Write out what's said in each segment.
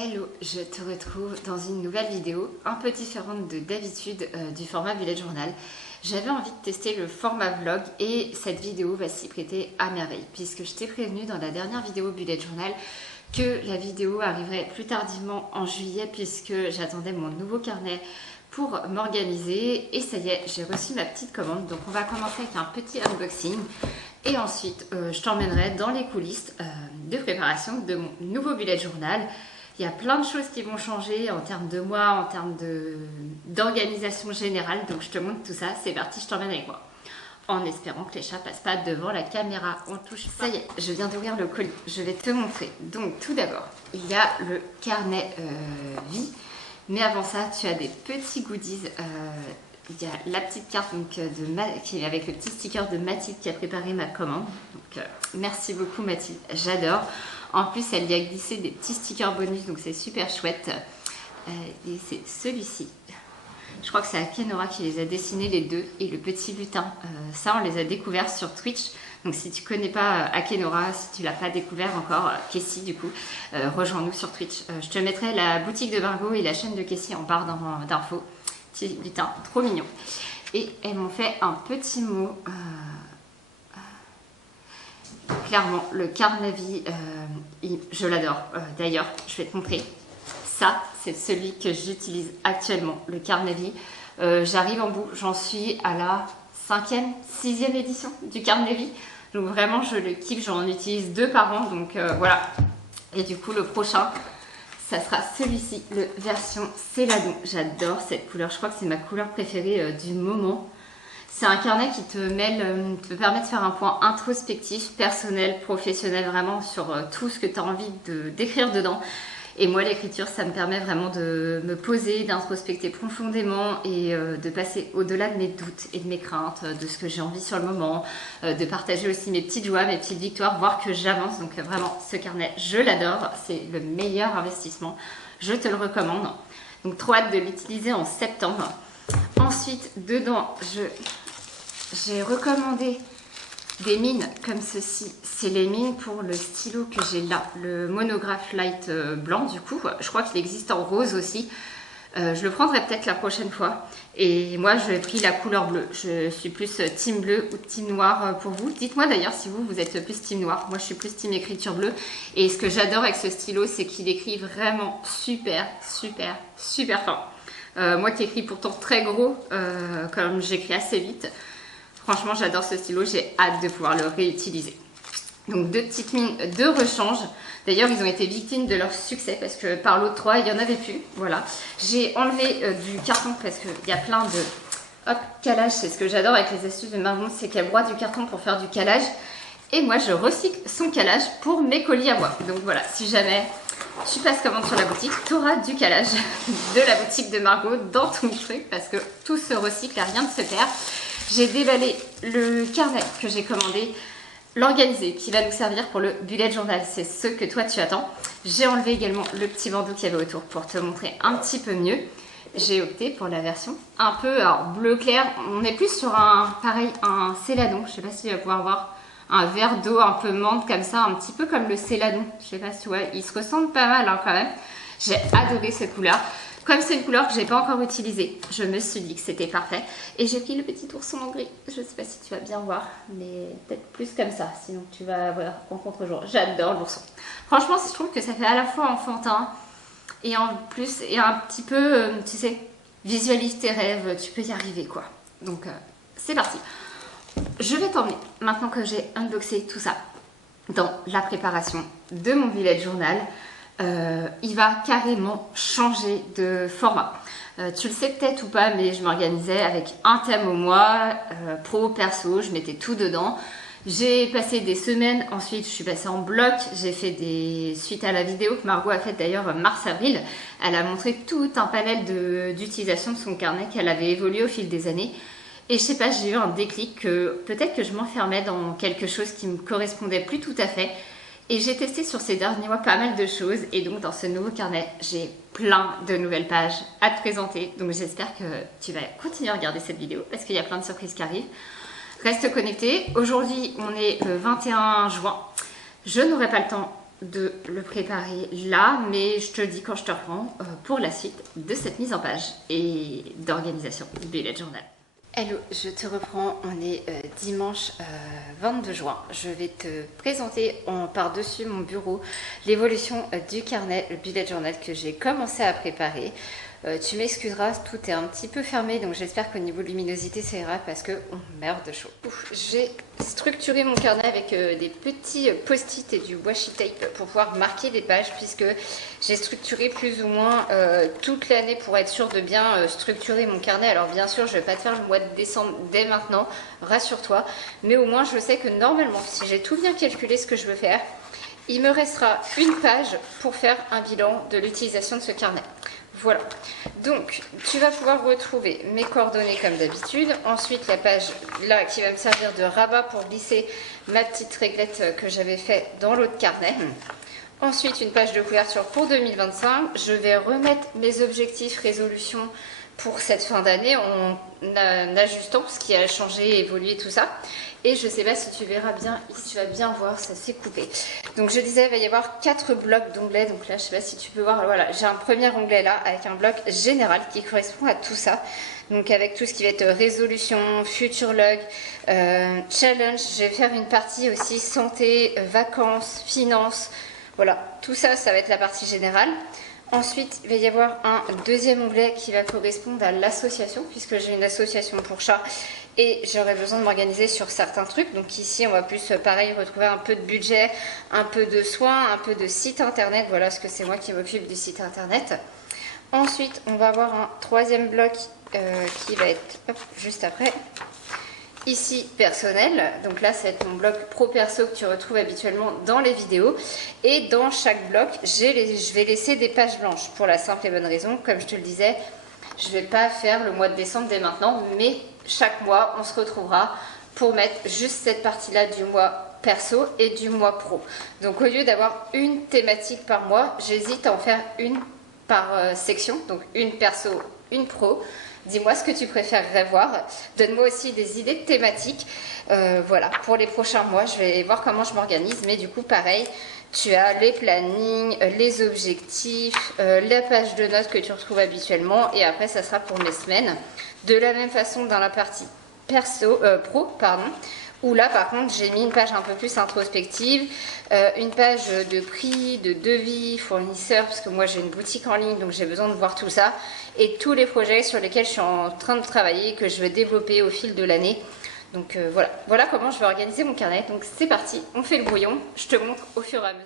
Hello, je te retrouve dans une nouvelle vidéo un peu différente de d'habitude du format Bullet Journal. J'avais envie de tester le format vlog et cette vidéo va s'y prêter à merveille puisque je t'ai prévenu dans la dernière vidéo Bullet Journal que la vidéo arriverait plus tardivement en juillet puisque j'attendais mon nouveau carnet pour m'organiser et ça y est, j'ai reçu ma petite commande. Donc on va commencer avec un petit unboxing et ensuite je t'emmènerai dans les coulisses de préparation de mon nouveau Bullet Journal. Il y a plein de choses qui vont changer en termes de moi, en termes d'organisation générale. Donc je te montre tout ça. C'est parti, je t'emmène avec moi. En espérant que les chats passent pas devant la caméra. On touche. Ça y est, je viens d'ouvrir le colis. Je vais te montrer. Donc tout d'abord, il y a le carnet vie. Mais avant ça, tu as des petits goodies. Il y a la petite carte donc, avec le petit sticker de Mathilde qui a préparé ma commande. Donc merci beaucoup Mathilde, j'adore. En plus, elle y a glissé des petits stickers bonus, donc c'est super chouette. Et c'est celui-ci. Je crois que c'est Akenora qui les a dessinés les deux. Et le petit lutin, ça on les a découverts sur Twitch. Donc si tu connais pas Akenora, si tu l'as pas découvert encore, Kessie du coup, rejoins-nous sur Twitch. Je te mettrai la boutique de Margot et la chaîne de Kessie en barre d'infos. Petit lutin, trop mignon. Et elles m'ont fait un petit mot. Clairement, le Carnavi, je l'adore. D'ailleurs, je vais te montrer. Ça, c'est celui que j'utilise actuellement, le Carnavi. J'arrive en bout, j'en suis à la 5e, 6e édition du Carnavi. Donc vraiment, je le kiffe, j'en utilise 2 par an. Donc voilà. Et du coup, le prochain, ça sera celui-ci, le version Céladon. J'adore cette couleur, je crois que c'est ma couleur préférée du moment. C'est un carnet qui te permet de faire un point introspectif, personnel, professionnel, vraiment sur tout ce que tu as envie d'écrire dedans. Et moi, l'écriture, ça me permet vraiment de me poser, d'introspecter profondément et de passer au-delà de mes doutes et de mes craintes, de ce que j'ai envie sur le moment, de partager aussi mes petites joies, mes petites victoires, voir que j'avance. Donc vraiment, ce carnet, je l'adore. C'est le meilleur investissement. Je te le recommande. Donc trop hâte de l'utiliser en septembre. Ensuite, dedans, j'ai recommandé des mines comme ceci. C'est les mines pour le stylo que j'ai là, le monographe light blanc du coup. Je crois qu'il existe en rose aussi. Je le prendrai peut-être la prochaine fois. Et moi, j'ai pris la couleur bleue. Je suis plus team bleu ou team noir pour vous. Dites-moi d'ailleurs si vous êtes plus team noir. Moi, je suis plus team écriture bleue. Et ce que j'adore avec ce stylo, c'est qu'il écrit vraiment super fin. Moi qui écris pourtant très gros, comme j'écris assez vite, franchement j'adore ce stylo, j'ai hâte de pouvoir le réutiliser. Donc 2 petites mines de rechange. D'ailleurs ils ont été victimes de leur succès parce que par l'autre 3 il n'y en avait plus. Voilà. J'ai enlevé du carton parce qu'il y a plein de calage. C'est ce que j'adore avec les astuces de Margot, c'est qu'elle broie du carton pour faire du calage. Et moi je recycle son calage pour mes colis à moi. Donc voilà, si jamais tu passes commande sur la boutique, tu auras du calage de la boutique de Margot dans ton truc parce que tout se recycle, rien ne se perd. J'ai déballé le carnet que j'ai commandé, l'organisé qui va nous servir pour le Bullet Journal. C'est ce que toi tu attends. J'ai enlevé également le petit bandeau qu'il y avait autour pour te montrer un petit peu mieux. J'ai opté pour la version un peu bleu clair. On est plus sur un céladon. Je ne sais pas si tu vas pouvoir voir. Un verre d'eau un peu menthe comme ça, un petit peu comme le céladon. Je sais pas si tu vois, ils se ressemblent pas mal hein, quand même. J'ai adoré cette couleur. Comme c'est une couleur que j'ai pas encore utilisée, je me suis dit que c'était parfait. Et j'ai pris le petit ourson en gris. Je sais pas si tu vas bien voir, mais peut-être plus comme ça. Sinon tu vas voir en contre-jour. J'adore l'ourson. Franchement, je trouve que ça fait à la fois enfantin et en plus, et un petit peu, tu sais, visualise tes rêves. Tu peux y arriver quoi. Donc c'est parti. Je vais t'emmener, maintenant que j'ai unboxé tout ça, dans la préparation de mon Bullet Journal. Il va carrément changer de format. Tu le sais peut-être ou pas, mais je m'organisais avec un thème au mois, pro, perso, je mettais tout dedans. J'ai passé des semaines, ensuite je suis passée en bloc, j'ai fait suite à la vidéo que Margot a faite d'ailleurs mars-avril, elle a montré tout un panel d'utilisation de son carnet qu'elle avait évolué au fil des années. Et je sais pas, j'ai eu un déclic que peut-être que je m'enfermais dans quelque chose qui me correspondait plus tout à fait. Et j'ai testé sur ces derniers mois pas mal de choses. Et donc dans ce nouveau carnet, j'ai plein de nouvelles pages à te présenter. Donc j'espère que tu vas continuer à regarder cette vidéo parce qu'il y a plein de surprises qui arrivent. Reste connecté. Aujourd'hui, on est le 21 juin. Je n'aurai pas le temps de le préparer là, mais je te le dis quand je te reprends pour la suite de cette mise en page et d'organisation du bullet journal. Hello, je te reprends, on est dimanche 22 juin. Je vais te présenter par-dessus mon bureau l'évolution du carnet, le bullet journal que j'ai commencé à préparer. Tu m'excuseras, tout est un petit peu fermé, donc j'espère qu'au niveau de luminosité ça ira parce qu'on meurt de chaud. J'ai structuré mon carnet avec des petits post-it et du washi tape pour pouvoir marquer des pages, puisque j'ai structuré plus ou moins toute l'année pour être sûre de bien structurer mon carnet. Alors bien sûr, je ne vais pas te faire le mois de décembre dès maintenant, rassure-toi, mais au moins je sais que normalement, si j'ai tout bien calculé ce que je veux faire, il me restera une page pour faire un bilan de l'utilisation de ce carnet. Voilà, donc tu vas pouvoir retrouver mes coordonnées comme d'habitude. Ensuite, la page là qui va me servir de rabat pour glisser ma petite réglette que j'avais fait dans l'autre carnet. Ensuite, une page de couverture pour 2025. Je vais remettre mes objectifs résolutions pour cette fin d'année en ajustant ce qui a changé, évolué, tout ça. Et je ne sais pas si tu verras bien, ici tu vas bien voir, ça s'est coupé. Donc je disais, il va y avoir 4 blocs d'onglets. Donc là, je ne sais pas si tu peux voir, voilà, j'ai un premier onglet là avec un bloc général qui correspond à tout ça. Donc avec tout ce qui va être résolution, future log, challenge. Je vais faire une partie aussi santé, vacances, finances. Voilà, tout ça, ça va être la partie générale. Ensuite, il va y avoir un deuxième onglet qui va correspondre à l'association, puisque j'ai une association pour chats et j'aurais besoin de m'organiser sur certains trucs. Donc ici, on va plus, pareil, retrouver un peu de budget, un peu de soins, un peu de site internet. Voilà, parce que c'est moi qui m'occupe du site internet. Ensuite, on va avoir un troisième bloc qui va être juste après. Ici, personnel, donc là c'est mon bloc pro-perso que tu retrouves habituellement dans les vidéos. Et dans chaque bloc, je vais laisser des pages blanches pour la simple et bonne raison, comme je te le disais, je ne vais pas faire le mois de décembre dès maintenant, mais chaque mois, on se retrouvera pour mettre juste cette partie-là du mois perso et du mois pro. Donc au lieu d'avoir une thématique par mois, j'hésite à en faire une par section, donc une perso, une pro. Dis-moi ce que tu préférerais voir. Donne-moi aussi des idées de thématiques. Voilà, pour les prochains mois, je vais voir comment je m'organise. Mais du coup, pareil, tu as les plannings, les objectifs, la page de notes que tu retrouves habituellement. Et après, ça sera pour mes semaines. De la même façon, dans la partie pro, pardon, où là, par contre, j'ai mis une page un peu plus introspective, une page de prix, de devis, fournisseurs, parce que moi, j'ai une boutique en ligne, donc j'ai besoin de voir tout ça. Et tous les projets sur lesquels je suis en train de travailler, que je vais développer au fil de l'année. Donc voilà comment je vais organiser mon carnet. Donc c'est parti, on fait le brouillon. Je te montre au fur et à mesure.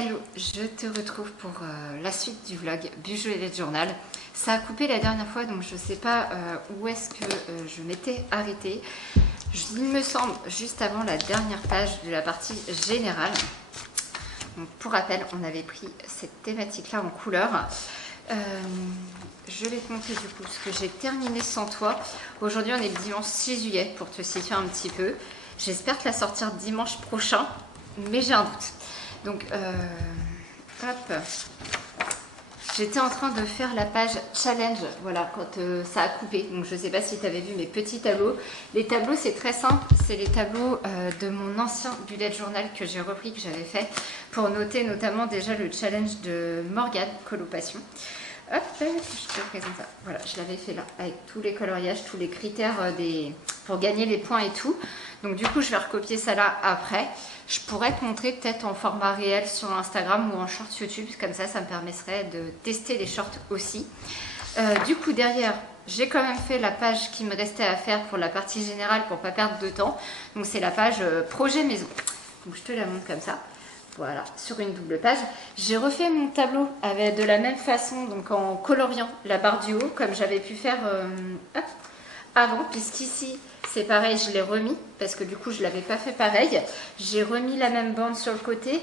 Hello, je te retrouve pour la suite du vlog Bujo et Journal. Ça a coupé la dernière fois, donc je ne sais pas où est-ce que je m'étais arrêtée. Il me semble juste avant la dernière page de la partie générale. Donc, pour rappel, on avait pris cette thématique-là en couleur. Je vais te montrer du coup ce que j'ai terminé sans toi. Aujourd'hui, on est le dimanche 6 juillet pour te situer un petit peu. J'espère te la sortir dimanche prochain, mais j'ai un doute. Donc, hop, j'étais en train de faire la page challenge, voilà, quand ça a coupé. Donc, je ne sais pas si tu avais vu mes petits tableaux. Les tableaux, c'est très simple. C'est les tableaux de mon ancien bullet journal que j'ai repris, que j'avais fait, pour noter notamment déjà le challenge de Morgane, Colopassion. Hop, je te présente ça. Voilà, je l'avais fait là, avec tous les coloriages, tous les critères pour gagner les points et tout. Donc du coup, je vais recopier ça là après. Je pourrais te montrer peut-être en format réel sur Instagram ou en short YouTube. Comme ça, ça me permettrait de tester les shorts aussi. Du coup, derrière, j'ai quand même fait la page qui me restait à faire pour la partie générale pour ne pas perdre de temps. Donc c'est la page projet maison. Donc je te la montre comme ça. Voilà, sur une double page. J'ai refait mon tableau avec de la même façon, donc en coloriant la barre du haut, comme j'avais pu faire avant, puisqu'ici, c'est pareil, je l'ai remis, parce que du coup, je ne l'avais pas fait pareil. J'ai remis la même bande sur le côté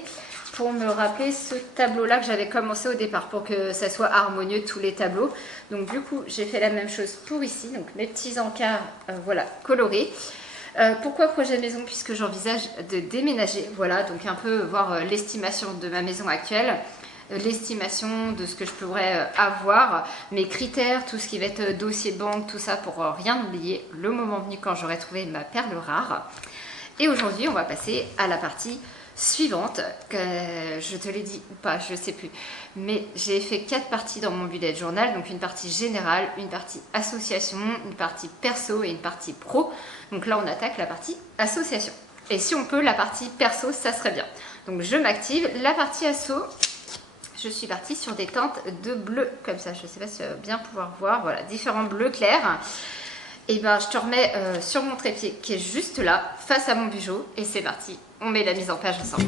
pour me rappeler ce tableau-là que j'avais commencé au départ, pour que ça soit harmonieux tous les tableaux. Donc du coup, j'ai fait la même chose pour ici, donc mes petits encarts, voilà, colorés. Pourquoi projet maison? Puisque j'envisage de déménager, voilà, donc un peu voir l'estimation de ma maison actuelle, l'estimation de ce que je pourrais avoir, mes critères, tout ce qui va être dossier de banque, tout ça pour rien oublier, le moment venu quand j'aurai trouvé ma perle rare. Et aujourd'hui, on va passer à la partie suivante, que je te l'ai dit ou pas, je sais plus, mais j'ai fait 4 parties dans mon bullet journal, donc une partie générale, une partie association, une partie perso et une partie pro. Donc là on attaque la partie association, et si on peut la partie perso, ça serait bien. Donc je m'active. La partie asso, je suis partie sur des teintes de bleu comme ça, je sais pas si tu vas bien pouvoir voir, voilà, différents bleus clairs. Et ben je te remets sur mon trépied qui est juste là, face à mon bijou, et c'est parti, on met la mise en page ensemble.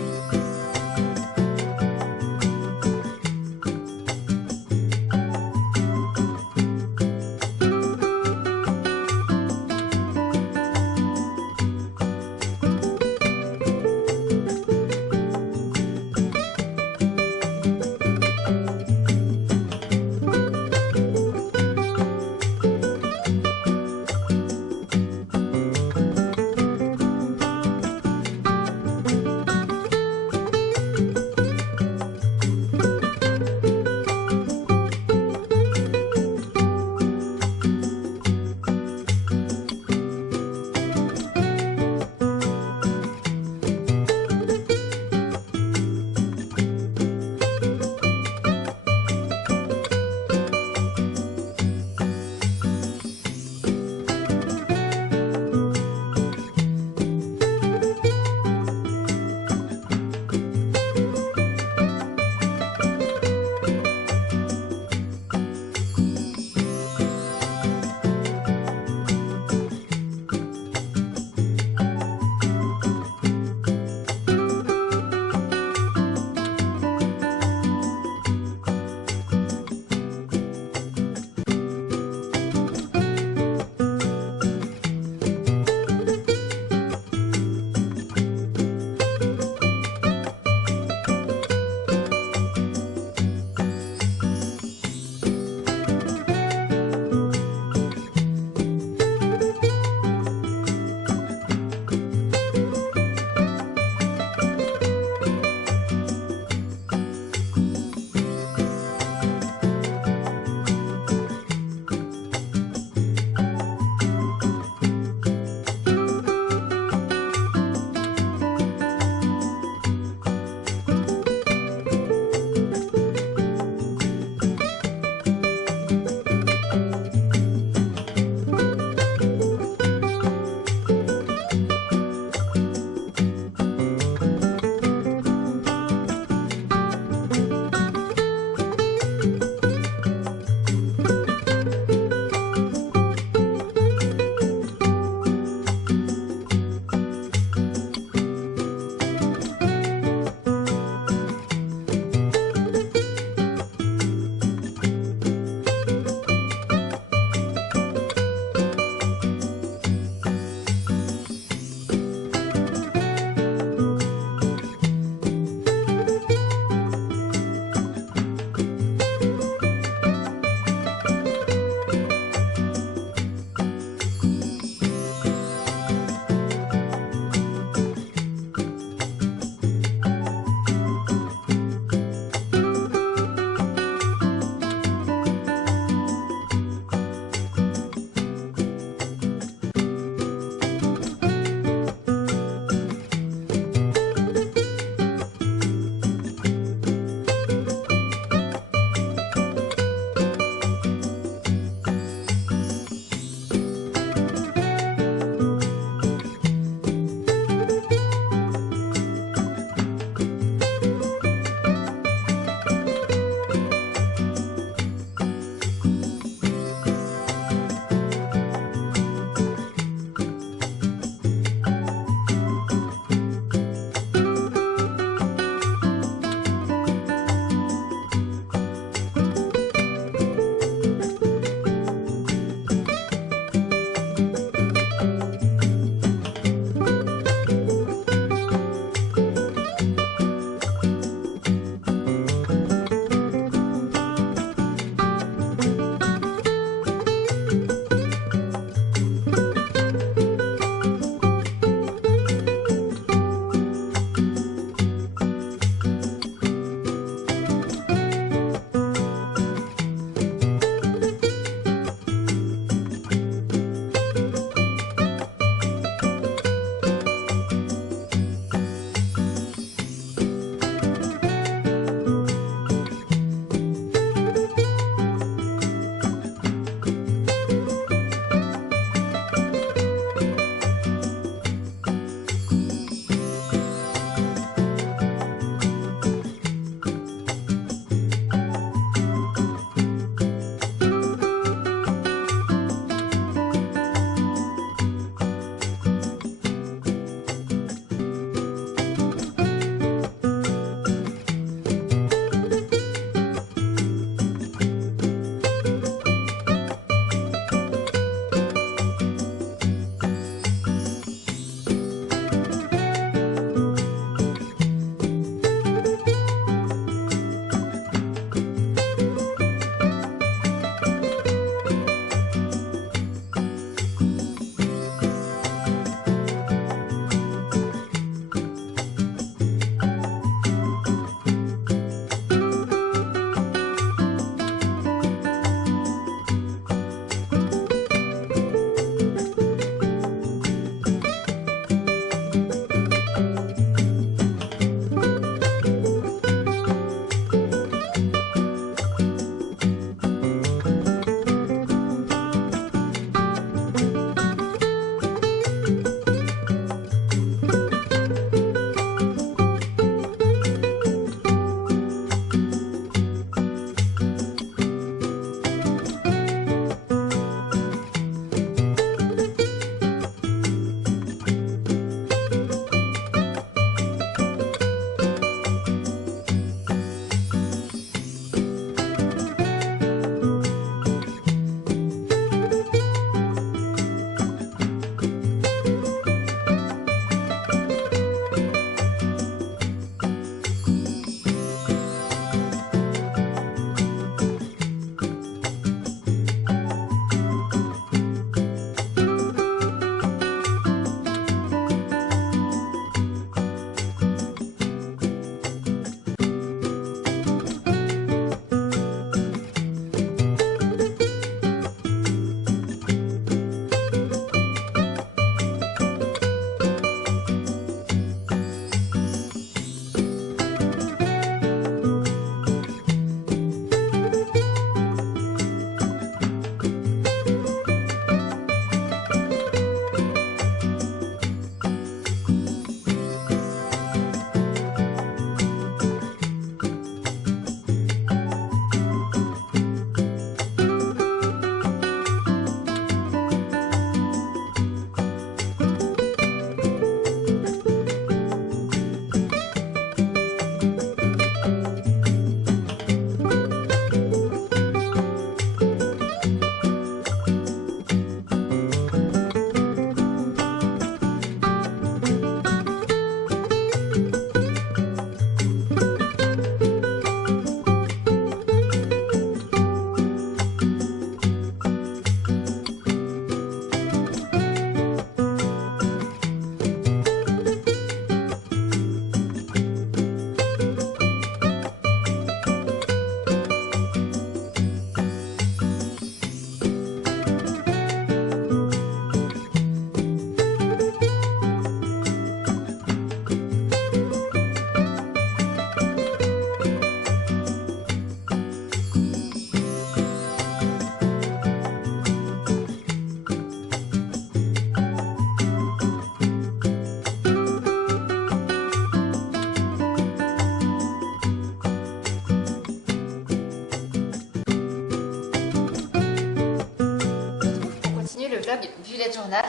bullet journal.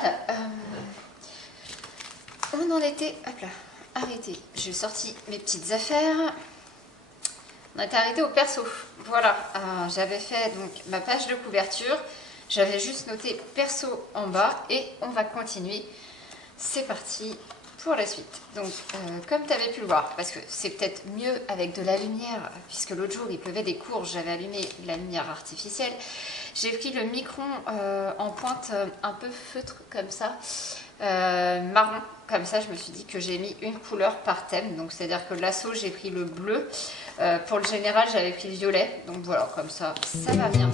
On en était, hop là, arrêté. J'ai sorti mes petites affaires. On était arrêté au perso. Voilà, j'avais fait donc ma page de couverture. J'avais juste noté perso en bas et on va continuer. C'est parti pour la suite. Donc, comme tu avais pu le voir, parce que c'est peut-être mieux avec de la lumière, puisque l'autre jour il pleuvait des courges, j'avais allumé la lumière artificielle. J'ai pris le micron en pointe un peu feutre comme ça, marron. Comme ça, je me suis dit que j'ai mis une couleur par thème. Donc, c'est-à-dire que l'assaut, j'ai pris le bleu. Pour le général, j'avais pris le violet. Donc voilà, comme ça va bien.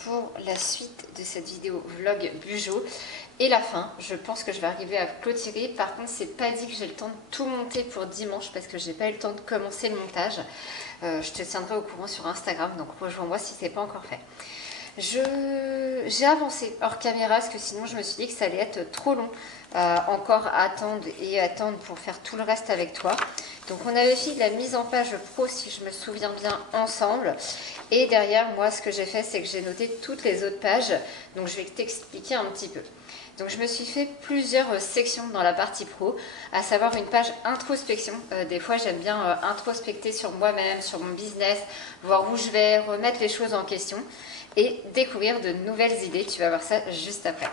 pour la suite de cette vidéo vlog Bujo et la fin. Je pense que je vais arriver à clôturer. Par contre, c'est pas dit que j'ai le temps de tout monter pour dimanche parce que j'ai pas eu le temps de commencer le montage. Je te tiendrai au courant sur Instagram, donc rejoins-moi si c'est pas encore fait. J'ai avancé hors caméra parce que sinon je me suis dit que ça allait être trop long encore à attendre pour faire tout le reste avec toi. Donc on avait fait de la mise en page pro si je me souviens bien ensemble, et derrière moi ce que j'ai fait c'est que j'ai noté toutes les autres pages, donc je vais t'expliquer un petit peu. Donc je me suis fait plusieurs sections dans la partie pro, à savoir une page introspection. Des fois j'aime bien introspecter sur moi-même, sur mon business, voir où je vais, remettre les choses en question et découvrir de nouvelles idées. Tu vas voir ça juste après.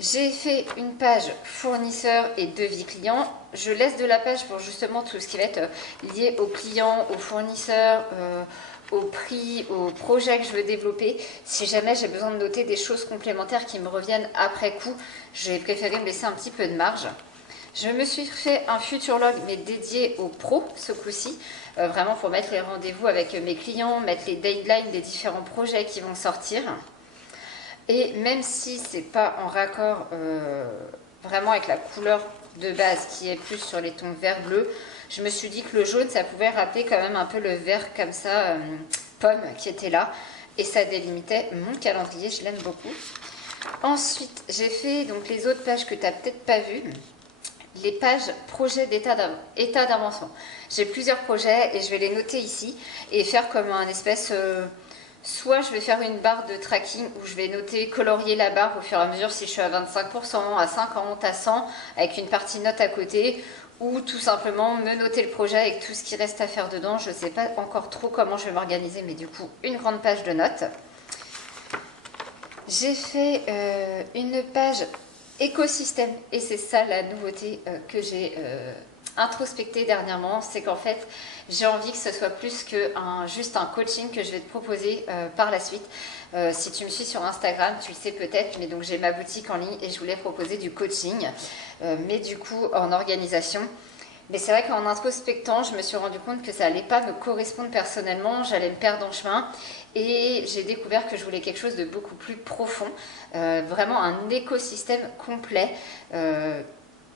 J'ai fait une page fournisseur et devis client. Je laisse de la page pour justement tout ce qui va être lié aux clients, aux fournisseurs, au prix, au projet que je veux développer. Si jamais j'ai besoin de noter des choses complémentaires qui me reviennent après coup, j'ai préféré me laisser un petit peu de marge. Je me suis fait un Futurlog mais dédié aux pros ce coup-ci, vraiment pour mettre les rendez-vous avec mes clients, mettre les deadlines des différents projets qui vont sortir. Et même si c'est pas en raccord vraiment avec la couleur de base qui est plus sur les tons vert-bleu, je me suis dit que le jaune ça pouvait rappeler quand même un peu le vert comme ça, pomme qui était là, et ça délimitait mon calendrier, je l'aime beaucoup. Ensuite j'ai fait donc les autres pages que tu n'as peut-être pas vues, les pages projets d'état d'avancement. J'ai plusieurs projets et je vais les noter ici et faire comme un espèce... soit je vais faire une barre de tracking où je vais noter, colorier la barre au fur et à mesure si je suis à 25%, à 50%, à 100%, avec une partie note à côté, ou tout simplement me noter le projet avec tout ce qui reste à faire dedans. Je ne sais pas encore trop comment je vais m'organiser, mais du coup, une grande page de notes. J'ai fait une page écosystème, et c'est ça la nouveauté que j'ai introspecté dernièrement, c'est qu'en fait j'ai envie que ce soit plus que juste un coaching que je vais te proposer par la suite. Si tu me suis sur Instagram, tu le sais peut-être, mais donc j'ai ma boutique en ligne et je voulais proposer du coaching, mais du coup en organisation. Mais c'est vrai qu'en introspectant, je me suis rendu compte que ça n'allait pas me correspondre personnellement, j'allais me perdre en chemin, et j'ai découvert que je voulais quelque chose de beaucoup plus profond, vraiment un écosystème complet,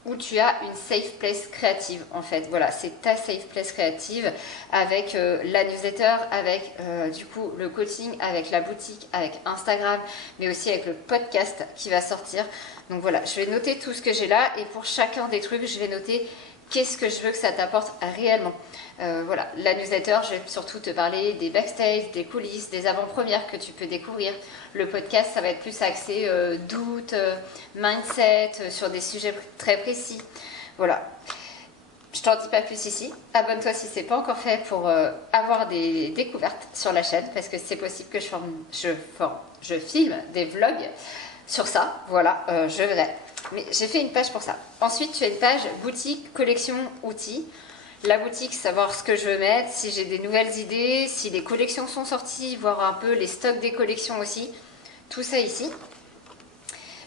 où tu as une safe place créative en fait. Voilà, c'est ta safe place créative avec la newsletter, avec du coup le coaching, avec la boutique, avec Instagram, mais aussi avec le podcast qui va sortir. Donc voilà, je vais noter tout ce que j'ai là et pour chacun des trucs, je vais noter qu'est-ce que je veux que ça t'apporte réellement. Voilà, la newsletter, je vais surtout te parler des backstage, des coulisses, des avant-premières que tu peux découvrir. Le podcast, ça va être plus axé doute, mindset, sur des sujets très précis. Voilà. Je t'en dis pas plus ici. Abonne-toi si c'est pas encore fait pour avoir des découvertes sur la chaîne, parce que c'est possible que je filme des vlogs sur ça. Voilà, je verrai. Mais j'ai fait une page pour ça. Ensuite, tu as une page boutique, collection, outils. La boutique, savoir ce que je veux mettre, si j'ai des nouvelles idées, si les collections sont sorties, voir un peu les stocks des collections aussi. Tout ça ici.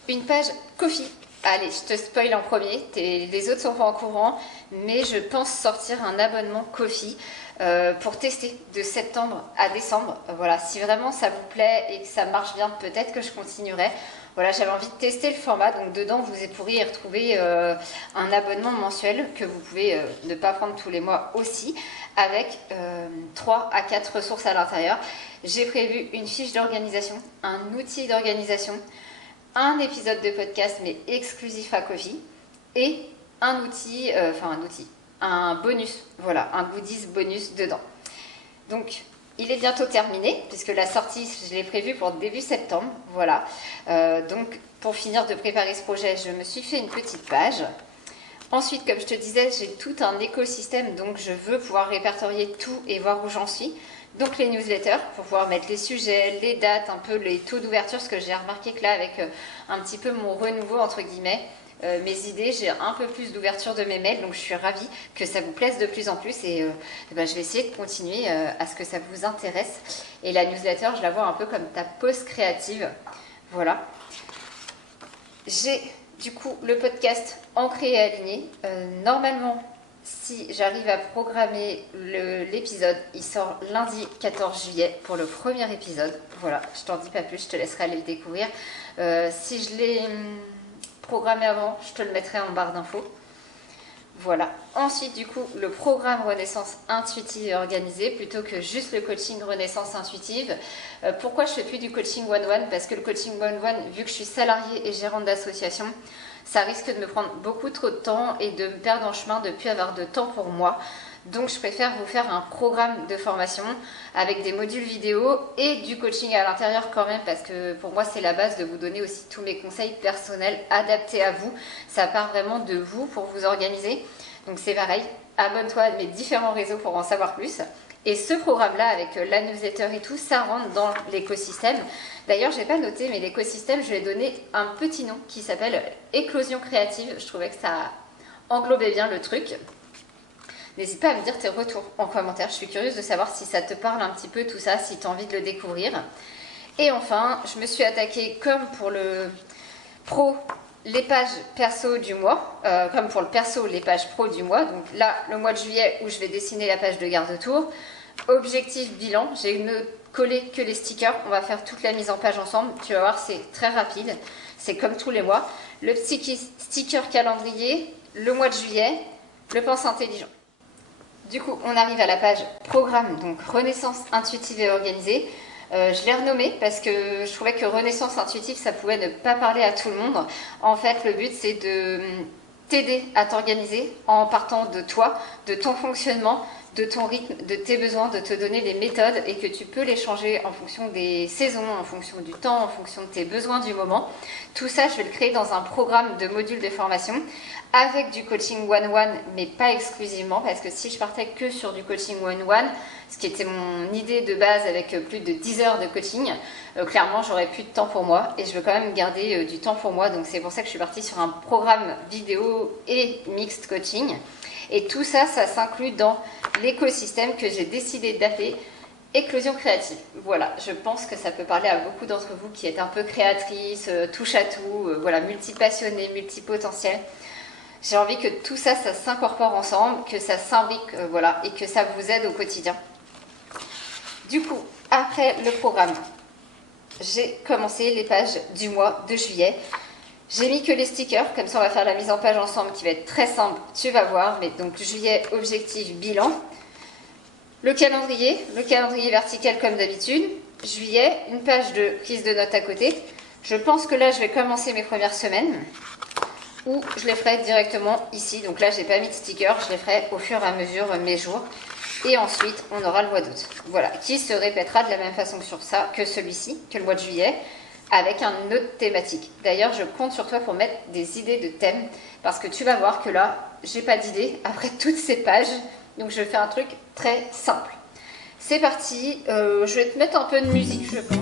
Une page Ko-fi. Allez, je te spoil en premier. Les autres sont pas en courant, mais je pense sortir un abonnement Ko-fi pour tester de septembre à décembre. Voilà, si vraiment ça vous plaît et que ça marche bien, peut-être que je continuerai. Voilà, j'avais envie de tester le format, donc dedans vous pourrez y retrouver un abonnement mensuel que vous pouvez ne pas prendre tous les mois aussi, avec 3 à 4 ressources à l'intérieur. J'ai prévu une fiche d'organisation, un outil d'organisation, un épisode de podcast mais exclusif à Ko-fi et un bonus, voilà, un goodies bonus dedans. Donc il est bientôt terminé, puisque la sortie, je l'ai prévue pour début septembre. Voilà. Donc, pour finir de préparer ce projet, je me suis fait une petite page. Ensuite, comme je te disais, j'ai tout un écosystème, donc je veux pouvoir répertorier tout et voir où j'en suis. Donc, les newsletters, pour pouvoir mettre les sujets, les dates, un peu les taux d'ouverture, ce que j'ai remarqué que là, avec un petit peu mon renouveau, entre guillemets, mes idées, j'ai un peu plus d'ouverture de mes mails, donc je suis ravie que ça vous plaise de plus en plus et je vais essayer de continuer à ce que ça vous intéresse. Et la newsletter, je la vois un peu comme ta pause créative. Voilà. J'ai du coup le podcast ancré et aligné. Normalement, si j'arrive à programmer l'épisode, il sort lundi 14 juillet pour le premier épisode. Voilà, je t'en dis pas plus, je te laisserai aller le découvrir. Si je l'ai programmé avant, je te le mettrai en barre d'infos. Voilà. Ensuite, du coup, le programme Renaissance intuitive et organisée plutôt que juste le coaching Renaissance intuitive. Pourquoi je fais plus du coaching one-one? Parce que le coaching one-one, vu que je suis salariée et gérante d'association, ça risque de me prendre beaucoup trop de temps et de me perdre en chemin, de ne plus avoir de temps pour moi. Donc je préfère vous faire un programme de formation avec des modules vidéo et du coaching à l'intérieur quand même, parce que pour moi c'est la base de vous donner aussi tous mes conseils personnels adaptés à vous. Ça part vraiment de vous pour vous organiser. Donc c'est pareil, abonne-toi à mes différents réseaux pour en savoir plus. Et ce programme-là, avec la newsletter et tout, ça rentre dans l'écosystème. D'ailleurs, je n'ai pas noté, mais l'écosystème, je lui ai donné un petit nom qui s'appelle Éclosion créative. Je trouvais que ça englobait bien le truc. N'hésite pas à me dire tes retours en commentaire. Je suis curieuse de savoir si ça te parle un petit peu tout ça, si tu as envie de le découvrir. Et enfin, je me suis attaquée, comme pour le pro, les pages perso du mois, comme pour le perso, les pages pro du mois. Donc là, le mois de juillet où je vais dessiner la page de garde-tour. Objectif bilan, j'ai ne collé que les stickers. On va faire toute la mise en page ensemble. Tu vas voir, c'est très rapide. C'est comme tous les mois. Le petit sticker calendrier, le mois de juillet, le pense intelligent. Du coup, on arrive à la page programme, donc Renaissance intuitive et organisée. Je l'ai renommé parce que je trouvais que Renaissance intuitive, ça pouvait ne pas parler à tout le monde. En fait, le but, c'est de t'aider à t'organiser en partant de toi, de ton fonctionnement, de ton rythme, de tes besoins, de te donner des méthodes et que tu peux les changer en fonction des saisons, en fonction du temps, en fonction de tes besoins du moment. Tout ça, je vais le créer dans un programme de modules de formation avec du coaching one-one, mais pas exclusivement, parce que si je partais que sur du coaching one-one, ce qui était mon idée de base avec plus de 10 heures de coaching, clairement, j'aurais plus de temps pour moi et je veux quand même garder du temps pour moi. Donc c'est pour ça que je suis partie sur un programme vidéo et mixed coaching. Et tout ça, ça s'inclut dans l'écosystème que j'ai décidé d'appeler Éclosion créative. Voilà, je pense que ça peut parler à beaucoup d'entre vous qui êtes un peu créatrices, touche à tout, voilà, multipassionnés, multipotentiels. J'ai envie que tout ça, ça s'incorpore ensemble, que ça s'imbrique, voilà, et que ça vous aide au quotidien. Du coup, après le programme, j'ai commencé les pages du mois de juillet. J'ai mis que les stickers, comme ça on va faire la mise en page ensemble qui va être très simple, tu vas voir. Mais donc juillet, objectif, bilan. Le calendrier vertical comme d'habitude. Juillet, une page de prise de notes à côté. Je pense que là je vais commencer mes premières semaines, ou je les ferai directement ici. Donc là j'ai pas mis de stickers, je les ferai au fur et à mesure mes jours. Et ensuite on aura le mois d'août. Voilà, qui se répétera de la même façon que sur ça, que celui-ci, que le mois de juillet, avec une autre thématique. D'ailleurs, je compte sur toi pour mettre des idées de thèmes, parce que tu vas voir que là, j'ai pas d'idée après toutes ces pages, donc je vais faire un truc très simple. C'est parti, je vais te mettre un peu de musique, je pense.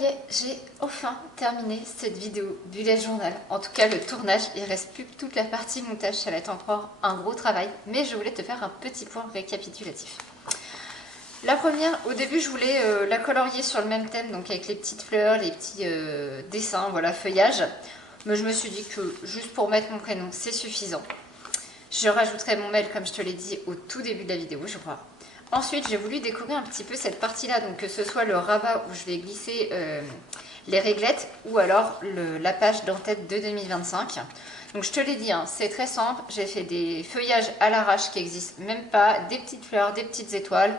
y est, j'ai enfin terminé cette vidéo bullet journal. En tout cas, le tournage, il reste plus que toute la partie montage. Ça va être encore un gros travail, mais je voulais te faire un petit point récapitulatif. La première, au début, je voulais la colorier sur le même thème, donc avec les petites fleurs, les petits dessins, voilà, feuillage. Mais je me suis dit que juste pour mettre mon prénom, c'est suffisant. Je rajouterai mon mail, comme je te l'ai dit au tout début de la vidéo, je crois. Ensuite, j'ai voulu décorer un petit peu cette partie-là, donc que ce soit le rabat où je vais glisser les réglettes ou alors la page d'en-tête de 2025. Donc je te l'ai dit, hein, c'est très simple, j'ai fait des feuillages à l'arrache qui n'existent même pas, des petites fleurs, des petites étoiles.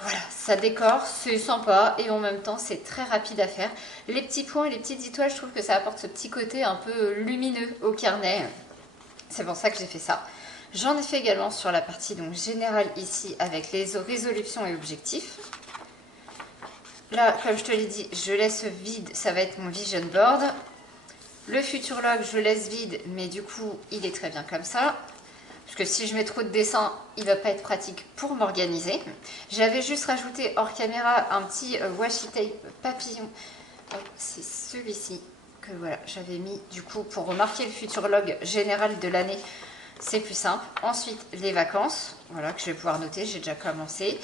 Voilà, ça décore, c'est sympa et en même temps c'est très rapide à faire. Les petits points et les petites étoiles, je trouve que ça apporte ce petit côté un peu lumineux au carnet. C'est pour ça que j'ai fait ça. J'en ai fait également sur la partie donc générale ici avec les résolutions et objectifs. Là, comme je te l'ai dit, je laisse vide, ça va être mon vision board. Le futur log, je laisse vide, mais du coup, il est très bien comme ça. Parce que si je mets trop de dessins, il ne va pas être pratique pour m'organiser. J'avais juste rajouté hors caméra un petit washi tape papillon. C'est celui-ci que voilà, j'avais mis du coup pour remarquer le futur log général de l'année. C'est plus simple. Ensuite, les vacances, voilà, que je vais pouvoir noter, j'ai déjà commencé.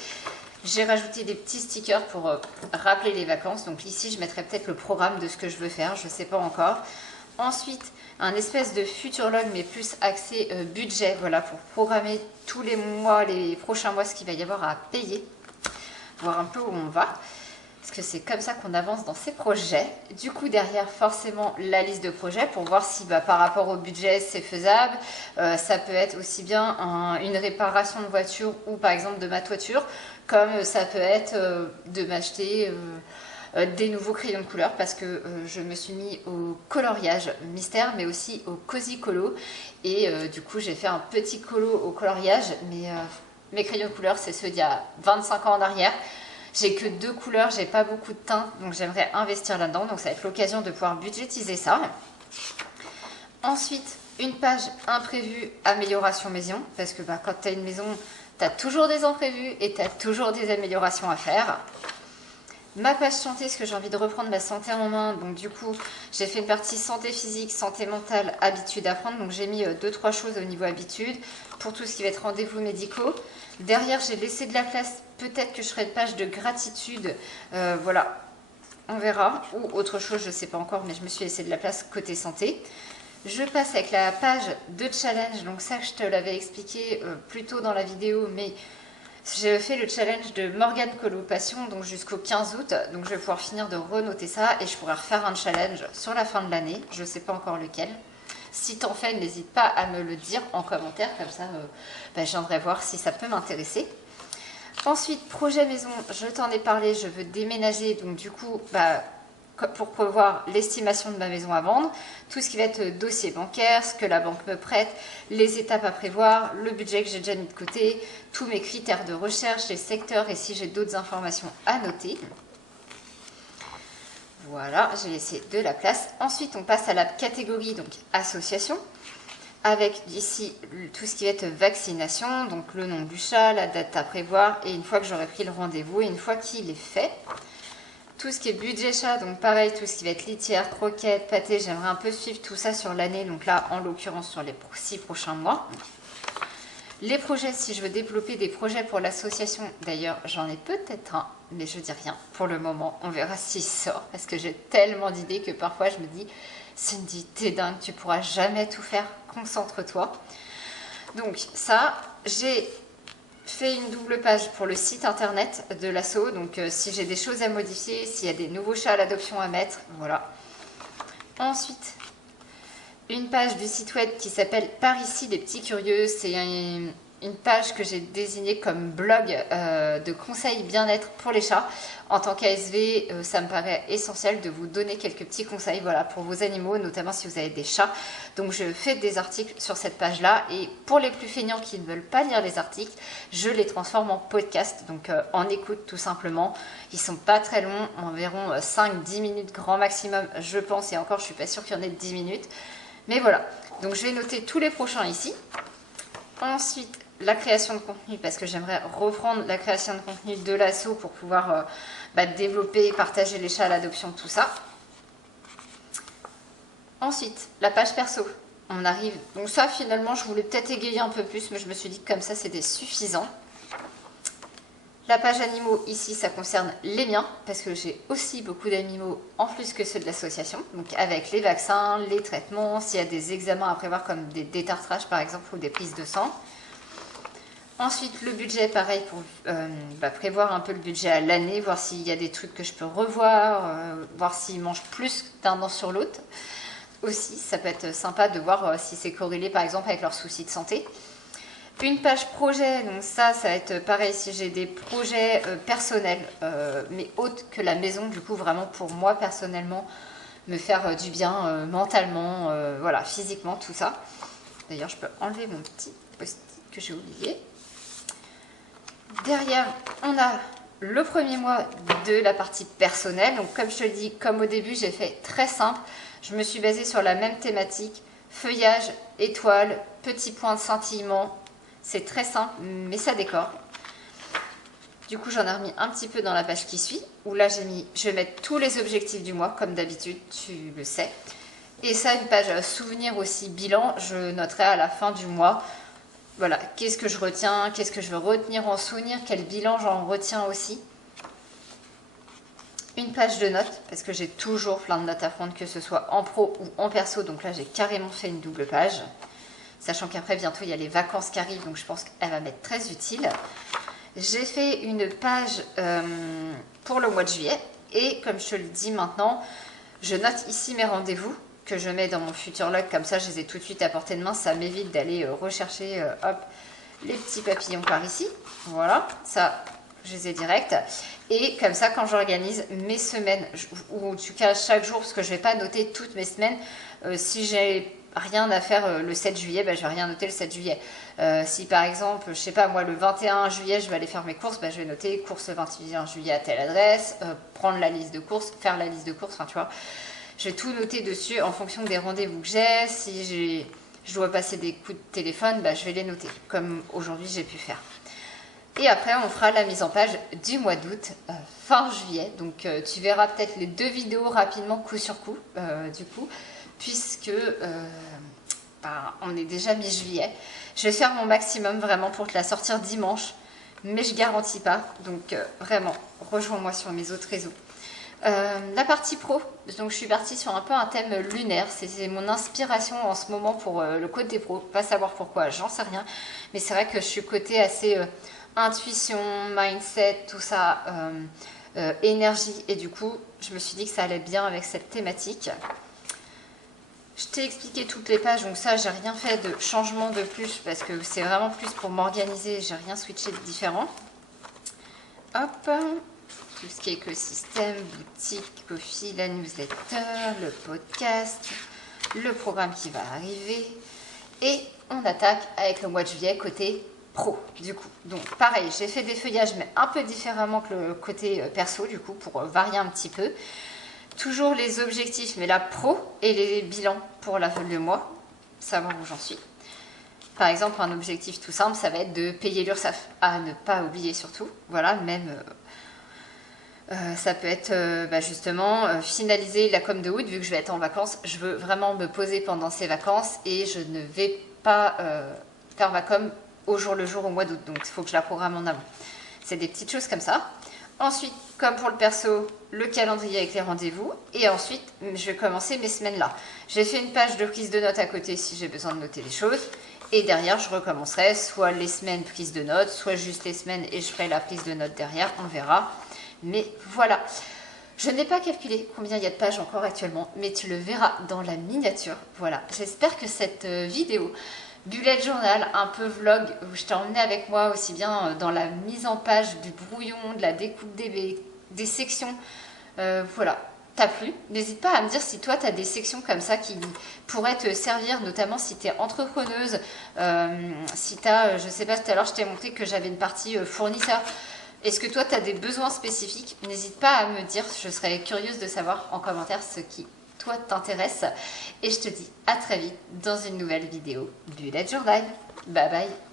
J'ai rajouté des petits stickers pour rappeler les vacances. Donc ici, je mettrai peut-être le programme de ce que je veux faire, je ne sais pas encore. Ensuite, un espèce de futur log, mais plus axé budget, voilà, pour programmer tous les mois, les prochains mois, ce qu'il va y avoir à payer. Voir un peu où on va. Parce que c'est comme ça qu'on avance dans ces projets. Du coup, derrière, forcément, la liste de projets pour voir si par rapport au budget, c'est faisable. Ça peut être aussi bien une réparation de voiture ou par exemple de ma toiture, comme ça peut être de m'acheter des nouveaux crayons de couleur parce que je me suis mis au coloriage mystère, mais aussi au cozy colo. Et du coup, j'ai fait un petit colo au coloriage, mais mes crayons de couleur, c'est ceux d'il y a 25 ans en arrière. J'ai que 2 couleurs, j'ai pas beaucoup de teint, donc j'aimerais investir là-dedans. Donc ça va être l'occasion de pouvoir budgétiser ça. Ensuite, une page imprévue amélioration maison. Parce que quand tu as une maison, tu as toujours des imprévus et tu as toujours des améliorations à faire. Ma page santé, parce que j'ai envie de reprendre ma santé en main. Donc du coup, j'ai fait une partie santé physique, santé mentale, habitude à prendre. Donc j'ai mis 2-3 choses au niveau habitude pour tout ce qui va être rendez-vous médicaux. Derrière, j'ai laissé de la place. Peut-être que je ferai une page de gratitude. Voilà, on verra. Ou autre chose, je ne sais pas encore, mais je me suis laissé de la place côté santé. Je passe avec la page de challenge. Donc ça, je te l'avais expliqué plus tôt dans la vidéo, mais j'ai fait le challenge de Morgane Colo Passion, donc jusqu'au 15 août. Donc je vais pouvoir finir de renoter ça et je pourrai refaire un challenge sur la fin de l'année. Je ne sais pas encore lequel. Si t'en fais, n'hésite pas à me le dire en commentaire, comme ça je viendrai voir si ça peut m'intéresser. Ensuite, projet maison, je t'en ai parlé, je veux déménager, donc du coup, pour prévoir l'estimation de ma maison à vendre, tout ce qui va être dossier bancaire, ce que la banque me prête, les étapes à prévoir, le budget que j'ai déjà mis de côté, tous mes critères de recherche, les secteurs et si j'ai d'autres informations à noter. Voilà, j'ai laissé de la place. Ensuite, on passe à la catégorie donc association, avec ici tout ce qui va être vaccination, donc le nom du chat, la date à prévoir, et une fois que j'aurai pris le rendez-vous, et une fois qu'il est fait, tout ce qui est budget chat, donc pareil, tout ce qui va être litière, croquettes, pâté, j'aimerais un peu suivre tout ça sur l'année, donc là, en l'occurrence, sur les 6 prochains mois. Les projets, si je veux développer des projets pour l'association, d'ailleurs, j'en ai peut-être un, mais je dis rien pour le moment. On verra s'il sort, parce que j'ai tellement d'idées que parfois je me dis, Cindy, t'es dingue, tu pourras jamais tout faire, concentre-toi. Donc ça, j'ai fait une double page pour le site internet de l'asso, donc si j'ai des choses à modifier, s'il y a des nouveaux chats à l'adoption à mettre, voilà. Ensuite, une page du site web qui s'appelle Par ici les petits curieux. C'est une page que j'ai désignée comme blog de conseils bien-être pour les chats. En tant qu'ASV, ça me paraît essentiel de vous donner quelques petits conseils voilà, pour vos animaux, notamment si vous avez des chats. Donc je fais des articles sur cette page-là et pour les plus feignants qui ne veulent pas lire les articles, je les transforme en podcast, donc en écoute tout simplement. Ils sont pas très longs, environ 5-10 minutes grand maximum je pense, et encore je suis pas sûre qu'il y en ait de 10 minutes. Mais voilà, donc je vais noter tous les prochains ici. Ensuite, la création de contenu parce que j'aimerais reprendre la création de contenu de l'asso pour pouvoir développer, partager les chats à l'adoption, tout ça. Ensuite, la page perso. On arrive. Donc ça, finalement, je voulais peut-être égayer un peu plus, mais je me suis dit que comme ça, c'était suffisant. La page animaux, ici, ça concerne les miens, parce que j'ai aussi beaucoup d'animaux en plus que ceux de l'association. Donc avec les vaccins, les traitements, s'il y a des examens à prévoir comme des détartrages par exemple ou des prises de sang. Ensuite, le budget, pareil, pour prévoir un peu le budget à l'année, voir s'il y a des trucs que je peux revoir, voir s'ils mangent plus d'un an sur l'autre. Aussi, ça peut être sympa de voir si c'est corrélé par exemple avec leurs soucis de santé. Une page projet, donc ça va être pareil si j'ai des projets personnels, mais autres que la maison, du coup vraiment pour moi personnellement, me faire du bien mentalement, voilà, physiquement, tout ça. D'ailleurs, je peux enlever mon petit post-it que j'ai oublié. Derrière, on a le premier mois de la partie personnelle. Donc comme je te le dis, comme au début, j'ai fait très simple. Je me suis basée sur la même thématique, feuillage, étoiles, petits points de scintillement. C'est très simple, mais ça décore. Du coup, j'en ai remis un petit peu dans la page qui suit, où là, je vais mettre tous les objectifs du mois, comme d'habitude, tu le sais. Et ça, une page souvenir aussi, bilan, je noterai à la fin du mois. Voilà, qu'est-ce que je retiens, qu'est-ce que je veux retenir en souvenir, quel bilan j'en retiens aussi. Une page de notes, parce que j'ai toujours plein de notes à prendre, que ce soit en pro ou en perso. Donc là, j'ai carrément fait une double page. Sachant qu'après, bientôt, il y a les vacances qui arrivent, donc je pense qu'elle va m'être très utile. J'ai fait une page pour le mois de juillet. Et comme je te le dis maintenant, je note ici mes rendez-vous que je mets dans mon futur log. Comme ça, je les ai tout de suite à portée de main. Ça m'évite d'aller rechercher les petits papillons par ici. Voilà, ça, je les ai direct. Et comme ça, quand j'organise mes semaines, ou en tout cas chaque jour, parce que je ne vais pas noter toutes mes semaines, si j'ai rien à faire le 7 juillet, je vais rien noter le 7 juillet. Si par exemple, je sais pas moi, le 21 juillet, je vais aller faire mes courses, je vais noter course le 21 juillet à telle adresse, prendre la liste de courses, faire la liste de courses, enfin tu vois. Je vais tout noter dessus en fonction des rendez-vous que j'ai. Si je dois passer des coups de téléphone, je vais les noter, comme aujourd'hui j'ai pu faire. Et après, on fera la mise en page du mois d'août, fin juillet. Donc, tu verras peut-être les 2 vidéos rapidement, coup sur coup, du coup, puisque on est déjà mi-juillet. Je vais faire mon maximum vraiment pour te la sortir dimanche, mais je garantis pas. Donc, vraiment, rejoins-moi sur mes autres réseaux. La partie pro, donc je suis partie sur un peu un thème lunaire, c'est mon inspiration en ce moment pour le côté pro, pas savoir pourquoi, j'en sais rien, mais c'est vrai que je suis côté assez intuition, mindset, tout ça, énergie, et du coup je me suis dit que ça allait bien avec cette thématique. Je t'ai expliqué toutes les pages, donc ça j'ai rien fait de changement de plus parce que c'est vraiment plus pour m'organiser, j'ai rien switché de différent. Hop, tout ce qui est écosystème, boutique, Ko-fi, la newsletter, le podcast, le programme qui va arriver. Et on attaque avec le mois de juillet côté pro, du coup. Donc pareil, j'ai fait des feuillages, mais un peu différemment que le côté perso, du coup, pour varier un petit peu. Toujours les objectifs, mais la pro et les bilans pour le mois, savoir où j'en suis. Par exemple, un objectif tout simple, ça va être de payer l'URSSAF, à ne pas oublier surtout. Voilà, même... ça peut être justement finaliser la com de août, vu que je vais être en vacances. Je veux vraiment me poser pendant ces vacances et je ne vais pas faire ma com au jour le jour au mois d'août. Donc il faut que je la programme en amont. C'est des petites choses comme ça. Ensuite, comme pour le perso, le calendrier avec les rendez-vous. Et ensuite, je vais commencer mes semaines là. J'ai fait une page de prise de notes à côté si j'ai besoin de noter les choses. Et derrière, je recommencerai soit les semaines prise de notes, soit juste les semaines et je ferai la prise de notes derrière. On verra. Mais voilà, je n'ai pas calculé combien il y a de pages encore actuellement, mais tu le verras dans la miniature. Voilà, j'espère que cette vidéo, bullet journal, un peu vlog, où je t'ai emmené avec moi aussi bien dans la mise en page du brouillon, de la découpe des sections, voilà, t'a plu. N'hésite pas à me dire si toi, tu as des sections comme ça qui pourraient te servir, notamment si tu es entrepreneuse, si tu as, je sais pas, tout à l'heure, je t'ai montré que j'avais une partie fournisseur. Est-ce que toi, tu as des besoins spécifiques? N'hésite pas à me dire, je serais curieuse de savoir en commentaire ce qui, toi, t'intéresse. Et je te dis à très vite dans une nouvelle vidéo Bullet Journal. Bye bye.